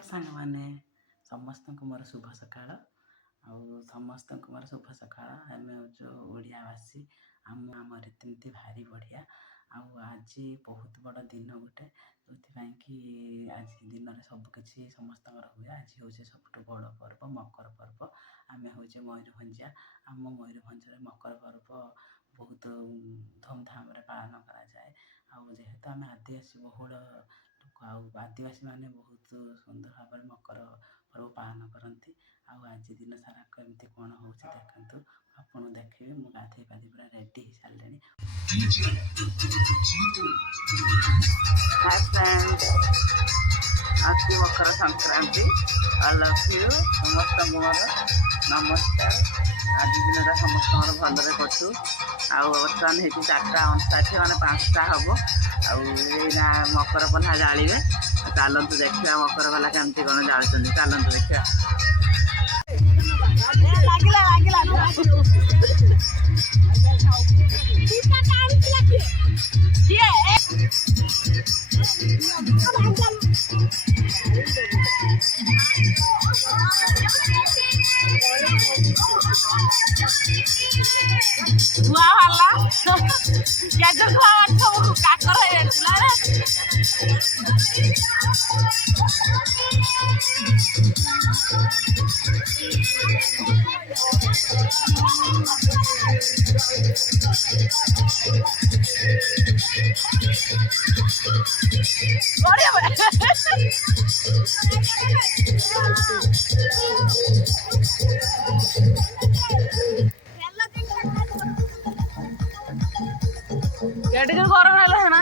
नमस्कार सांग मैंने समस्त को मोर शुभ सकाळ समस्त को मोर शुभ सकाळ आम जो ओडियावासी आम रीतिनीति भारी बढ़िया आज बहुत बड़ दिन गोटे जो कि आज दिन में सबकि समस्त हुए आज हूँ सब बड़ पर्व मकर पर्व आम हूँ मयूरभंजिया आम मयूरभंज मकर पर्व बहुत धूमधाम पालन कराए जेहेतु आम आदिवासी बहुल लोक आदिवासी मैंने बहुत सुंदर भाव मकर पर्व पालन करती आज दिन सारा कमी कौन हो देखु आपड़ देखिए मुझे गाधे पाधे पूरा रेडी हो सारे Makar Sankranti I love you समस्त मोर नमस्कार आज दिन समस्त भलरे कटू बर्तमान होती 4:59 मैंने 5टा हम आईना मकर पल्हा जालिए चलतु देखा मकर पल्हा केमती कौन जालुं चलतु देखा गरम है ना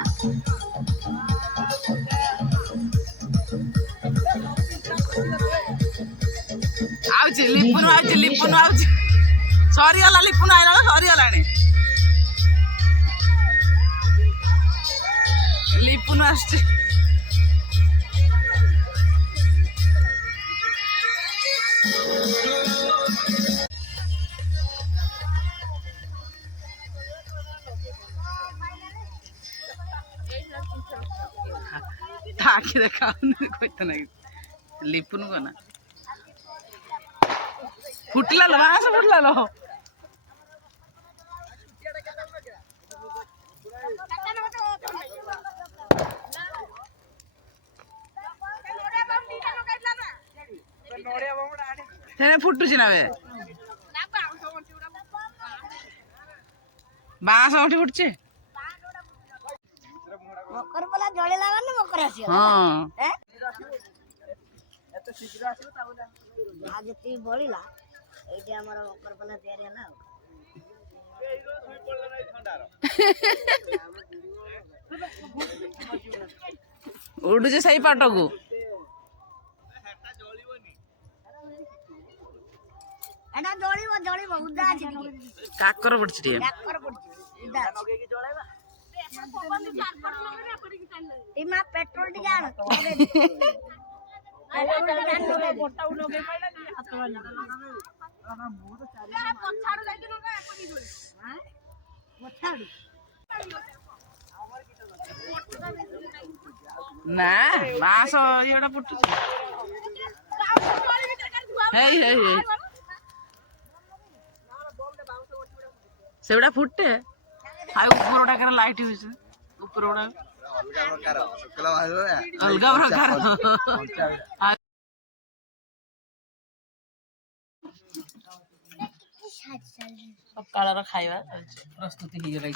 लिपुन सरीगला लिपुन आइला सरीगला लिपुन आस आखि देखा कहते ना लिपुन को ना फुटला बांस फुटला फुटुची ना बांस उठी फुटुची मकर पला जळेला ना मकर आसी हां एत शीघ्र आसी आज ती बळिला एटी हमर मकर पला तयारी हला उडुचे सही पाटकू एटा जळीबो उदा आसी काकर पडछि टिए काकर पडछि उदा लगे की जळेबा इमा पेट्रोल टी जान बोटाउ लगे पाइला हाथ वाला ना मो तो चारी पछाडू जाई कि नका एपनी जोड़ी हां पछाडू ना बांस येडा पुटु हे हे हे सेवडा फुटते हाय ऊपर कर लाइट हुई ऊपर अलगा प्रकार सकाळ खाଇବା प्रस्तुति हो गई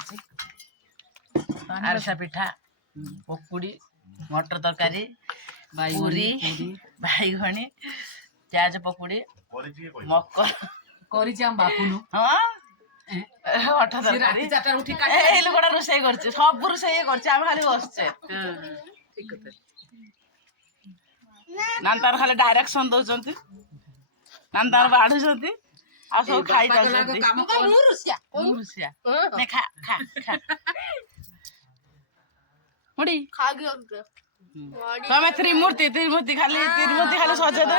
आरसा पिठा पकुड़ी मटर तरकारी पूरी बैगणी प्याज पकुड़ी मकर हाँ लोकटा रोषे कर सब रोषे कर खाली बसचे ना तार खाली डायरेक्शन दौरान ना तार बाढ़ुं आ सब खाई तमें त्रिमूर्ति खाली सजे दे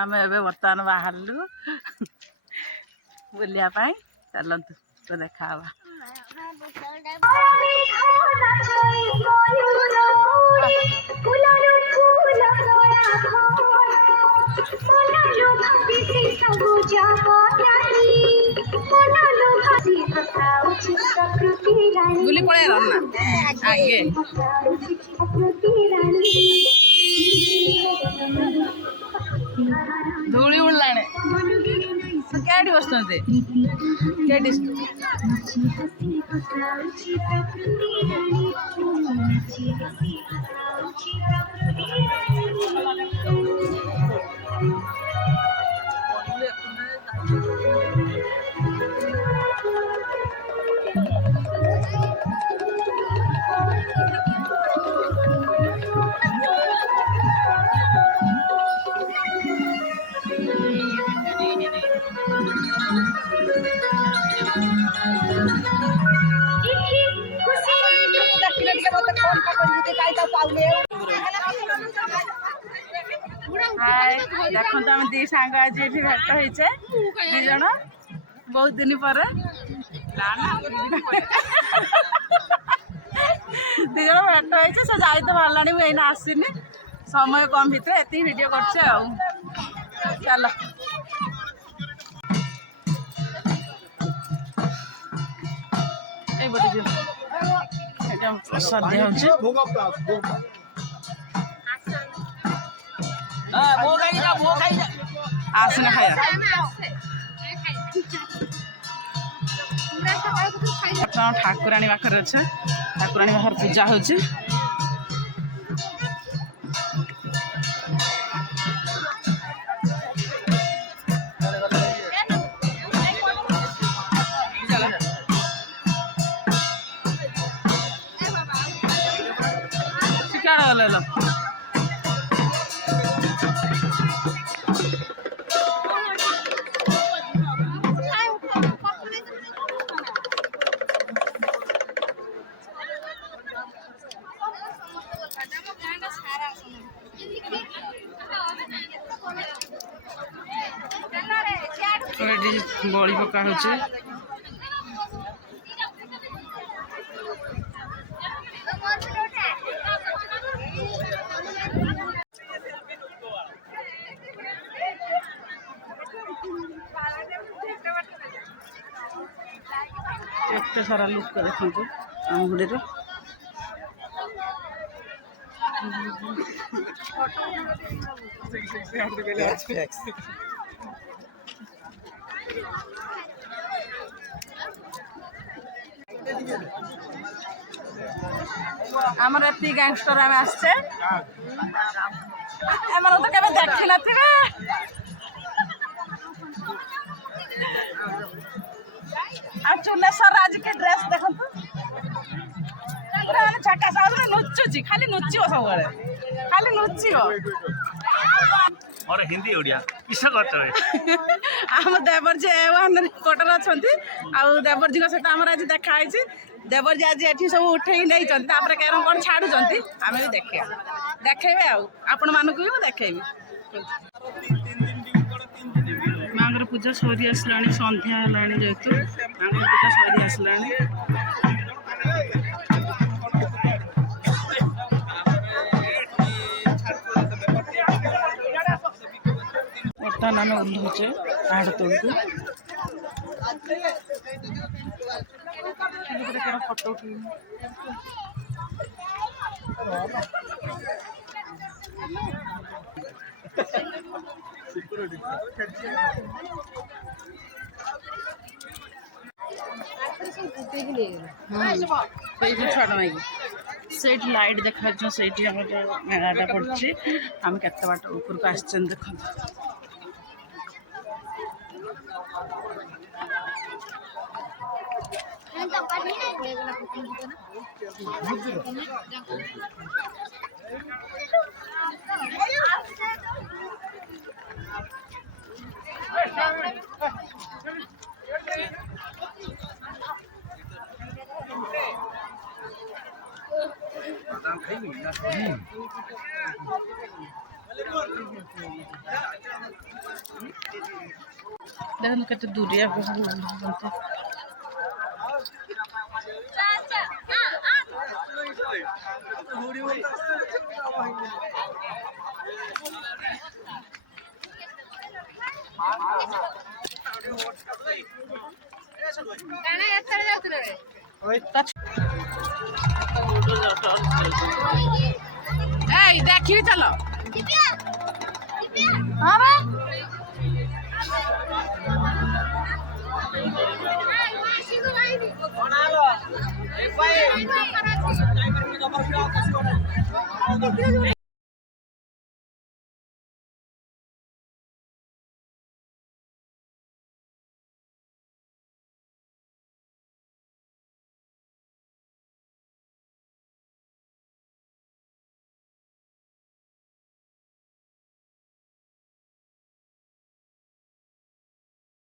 ଆମେ ଏବେ ବର୍ତ୍ତମାନ ବାହାରିଲୁ ବୁଲିବା ପାଇଁ। ଚାଲନ୍ତୁ ତ ଦେଖା ହବା। ବୁଲି ପଳେଇ ନା ଆଗେ ଧୂଳି ଉଡ଼ିଲାଣି କେଠି ବସୁଛନ୍ତି କେଠି देखो आम दी सांग आज ये भेट होइचे दी जण बहुत दिन पर दी जण भेट होइचे से जाई तो बाहरलाणी मु एना आसीनी समय कम भितर एती वीडियो करछे आ चलो ए बडी जो एटा प्रसाद दिया होचे आसना खाया ठाकुराणी पाखे अच्छे ठाकुराणी पाखे पूजा हो बड़ी पका हो एत सारा लोक देखो आम गुड़ी आमर एति गैंगस्टर आम आसचे एमन तो केबे देखि नथिबे आ चुनेश्वर राज के ड्रेस देखो पूरा माने छक्का साउंड नुचुची खाली नुचियो सब बेले खाली नुचियो और हिंदी ओडिया किस करते आम देवर जी वन रिपोर्टर अच्छा आ देवर जी सहित आम आज देखा देवर जी आज ये सब उठे नहीं कौन छाड़ू आम भी देखा देखेबे आपण मानक भी देखेबी मांगर पूजा सरी आसला संध्या है जेहेतु मांगर पूजा सरी आसला बर्तमान आम ओह्लुचे पहाड़ तौक फोटो छाड़ से लाइट देखा से मेलाटा पड़ी आम के बाट ऊपर को आस देख দেখেন কত দূরিয়া এই দেখি চলো